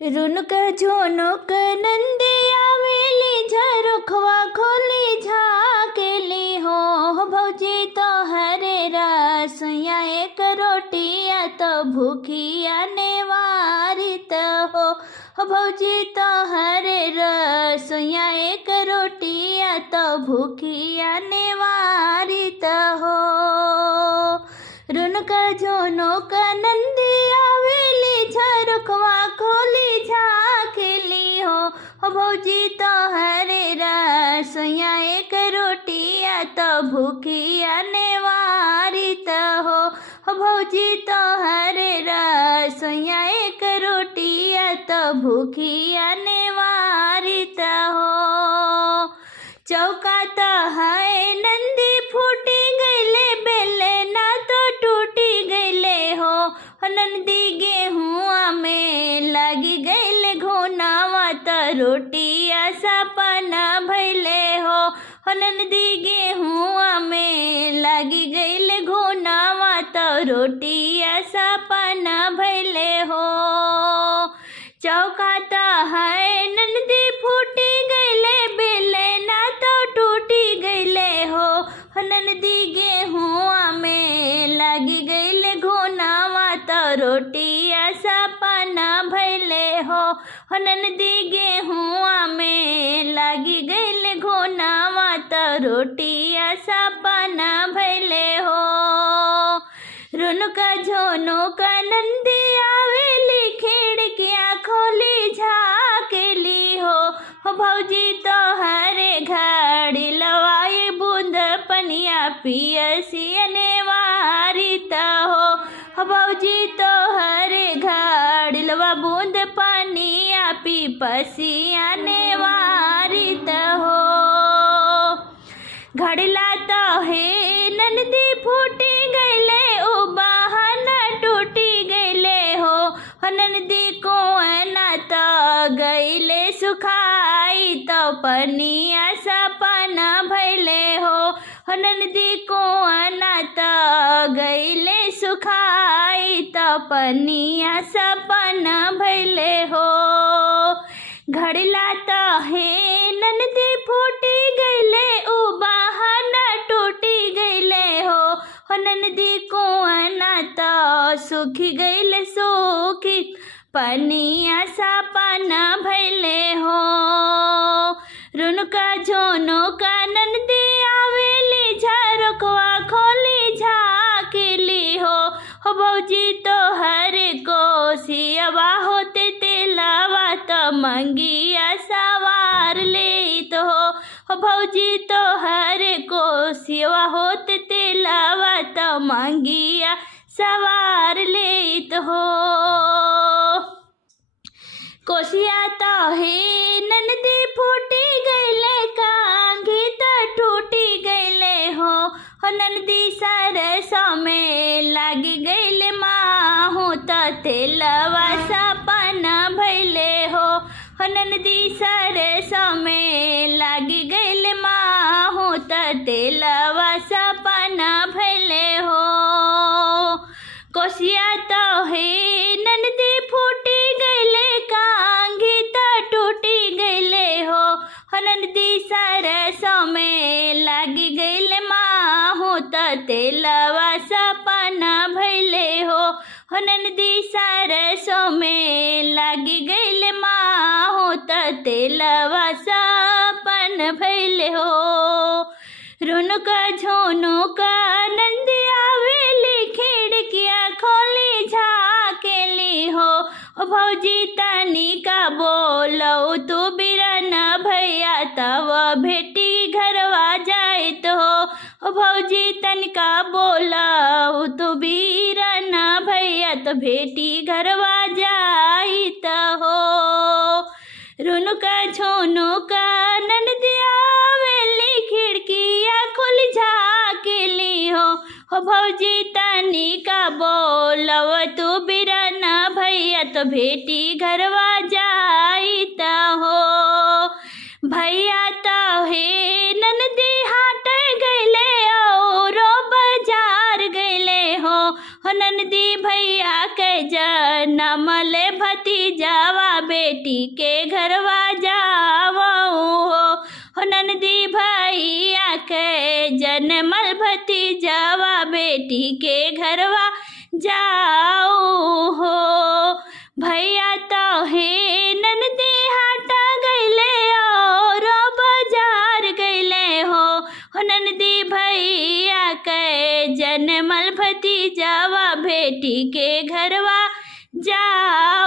रुनक झुनुक नंदी आवेली झरुखवा खोली झाकेली हो भौजी तो हरे रसोइया एक रोटिया तो भूखिया नेवारित हो भौजी तो हरे रसोइया एक रोटिया तो भूखिया नेवारित हो। रुनक झुनुक नंदी आवेली झरुखवा खोली झाकेली हो भौजी तो हरे रसोइया एक रोटिया तो भूखिया नेवारित हो भौजी तो हरे रसोइया एक रोटिया तो भूखिया नेवारित हो। चौका तो है नंदी फूटी गईले बेले ना तो टूटी गईले हो नंदी गेहुआ में लगी गईले घोनावा तो रोटिया सपना भैले हो नंदी गेहुआ में लगी गईले घोनावा तो रोटिया सपना भैले हो। चौका तो है नंदी फूटी गईले बेले ना तो टूटी गईले हो नंदी गेहुआ में लगी गईले घोनावा तो रोटिया सपना भैले हो नंदी गेहुआ में लगी गईले घोनावा तो रोटिया सपना भैले हो। रुनक झुनुक नंदी आवेली खिड़कियाँ खोली झाकेली हो भौजी तो हरे घड़ी लवाई बूंद पनिया पियसिया नेवारित हो भौजी तो हरे घड़ी लवा बूंद पनिया पिपसिया नेवारित हो। घड़िला तो है नंदी फूटी गईले उबाहन टूटी गईले हो नंदी कुआना तो गईले सुखाई तो पनिया सपना भैले हो नंदी कुआना तो गईले सुखाई तो पनिया सपना भैले हो। घड़िला तो है नंदी फूटी गईले उबाहन टूटी गईले हो नंदी कुआना तो सूखी गईले सूखी पनिया सपना भैले हो। रुनक झुनुक नंदी आवेली झरुखवा खोली झाकेली हो भौजी तो हरे कोसियवा होते तेलावा तो मंगिया सवार लेत हो भौजी तो हरे कोसियवा होते तेलावा तो मंगिया सवार लेत हो। कोसिया तो है नंदी फूटी गईले कांघी तो टूटी गईले हो नंदी सरसों में लगी गईले माहू तो तेलवा सपना भैले हो नंदी सरसों में लगी गईले माहू तो तेलवा सपना भैले हो। कोसिया तो है नंदी फूटी गईले कांघी तो टूटी गईले हो नंदी सरसों में लगी गईले माहू तो तेलवा सपना भैले हो नंदी सरसों में लगी गईले माहू तो तेलवा सपना भैले हो। रुनक झुनुक नंदी आवेली खिड़कियाँ खोली झाकेली हो भौजी तनिका बोलो तू बिरन भैया तब भेटी घरवा जाइत हो भौजी तनिका बोलो तू बिरन भैया तो भेटी घरवा जाइत हो। रुनक झुनुक नंदी आवेली खिड़किया खोली झाकेली हो भौजी तनिका बोलव तू बिरन भैया तो भेटी घरवा जाइत हो। भैया तो है नंदी हाट गईले और बाजार गईले हो नंदी भैया के जा नमले भतीजावा बेटी के घरवा जाओ हो ननदी भैया के जनमल भतीजावा बेटी के घरवा जाओ हो। भैया तो हे ननदी हाटा गईले और बाजार गईले हो ननदी भैया के जनमल भतीजावा बेटी के घरवा जाओ